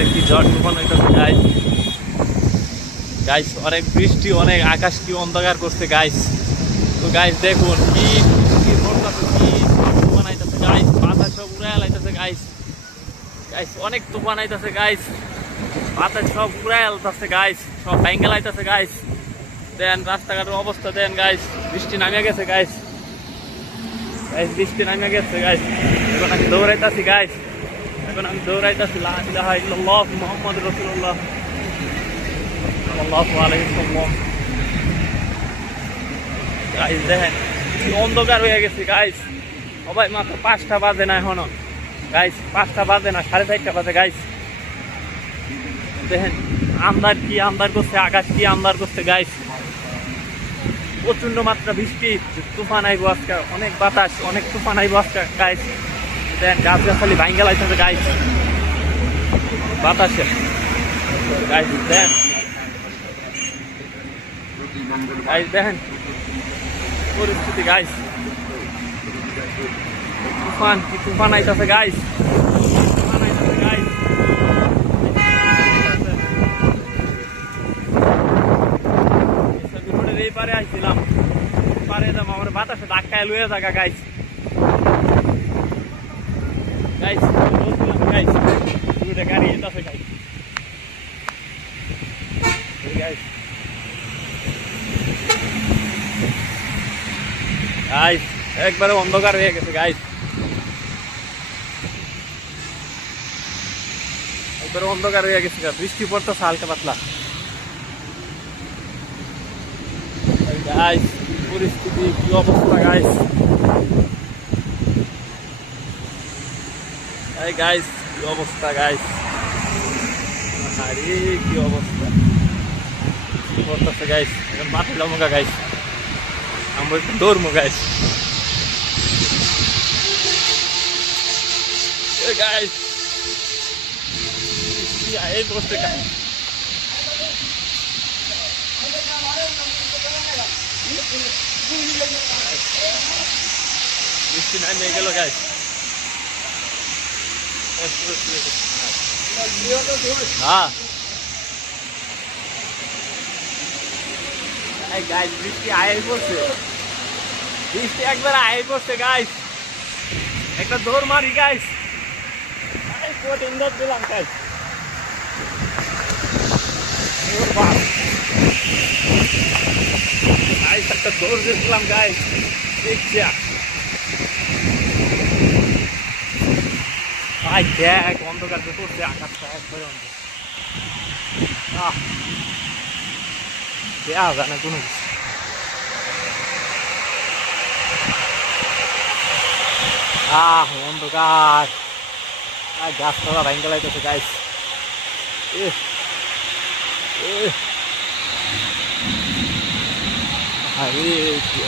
বাইরে কি ঝড় তুফান হইতেছে গাইস। গাইস অনেক বৃষ্টি, অনেক আকাশ কি অন্ধকার করছে গাইস। তো গাইস দেখুন কি কি পড়তেছে, কি তুফান আইতেছে গাইস, পাতা সব উড়ায় লাইতেছে গাইস। গাইস অনেক তুফান আইতেছে গাইস, পাতা সব উড়ায় আলতেছে গাইস, সব ভাঙ্গে লাইতেছে গাইস। দেন রাস্তাঘাটের অবস্থা দেন গাইস, বৃষ্টি নামিয়ে গেছে গাইস। গাইস বৃষ্টি নামিয়ে গেছে গাইস। এখন আমি দৌড়াইতেছি গাইস, এখন আমি দৌড়াইতেছি। লা ইলাহা ইল্লাল্লাহ মুহাম্মাদুর রাসূলুল্লাহ সাল্লাল্লাহু আলাইহি ওয়াসাল্লাম। গাইস দেখেন কি অন্ধকার হয়ে গেছে গাইস। সবাই মাত্র 5টা বাজে না এখনো গাইস, 5টা বাজে না, 4:30 বাজে গাইস। দেখেন আন্ধার কি আন্ধার করছে, আকাশ কি আন্ধার করছে গাইস। প্রচন্ড মাত্রা বৃষ্টি, তুফান আইব আজকে, অনেক বাতাস, অনেক তুফান আইব আজকে গাইস। দেখেন গাছ গাছালি ভাঙ্গা লাইতেছে গাইস বাতাসে গাইস। দেখেন গাইস, দেখেন পরিস্থিতি গাইস। তুফান কি তুফান আইতেছে গাইস, তুফান আইতেছে গাইস। এই পারে আইছিলাম, পারে দাম আমার বাতাসে ধাক্কায় লুয়ে থাকা গাইস। গাইস গাইস দুটো গাড়ি যেতেছে গাইস। গাইস গাইস একবারে অন্ধকার হয়ে গেছে গাইস, একবারে অন্ধকার হয়ে গেছে। বৃষ্টি পড়তেছে হালকা পাতলা গাইস। পরিস্থিতি কি অবস্থা গাইস। এই গাইস কি অবস্থা গাইস, আরে কি অবস্থা কি পড়তেছে গাইস। এখন মাঠে লমকা গাইস, আমরা একটু দৌড়মো গাইস। গাইস এই বসতে গাইস, বৃষ্টি নামে গেল গাইস। হ্যাঁ গাইস বৃষ্টি আয় পড়ছে, বৃষ্টি একবার আয় পড়ছে গাইস। একটা দৌড় মারি গাইস, কঠিন দৌড় দিলাম গাইস। গাইস একটা দৌড় দিয়েছিলাম গাইস, দেখছি ভাই দেখ অন্ধকার করছে, আকাশটা একবারে অন্ধকার, দেয়া যায় না কোনো কিছু। অন্ধকার, গাছপালা ভাঙ্গা লাইতেছে গাইস। আরে কি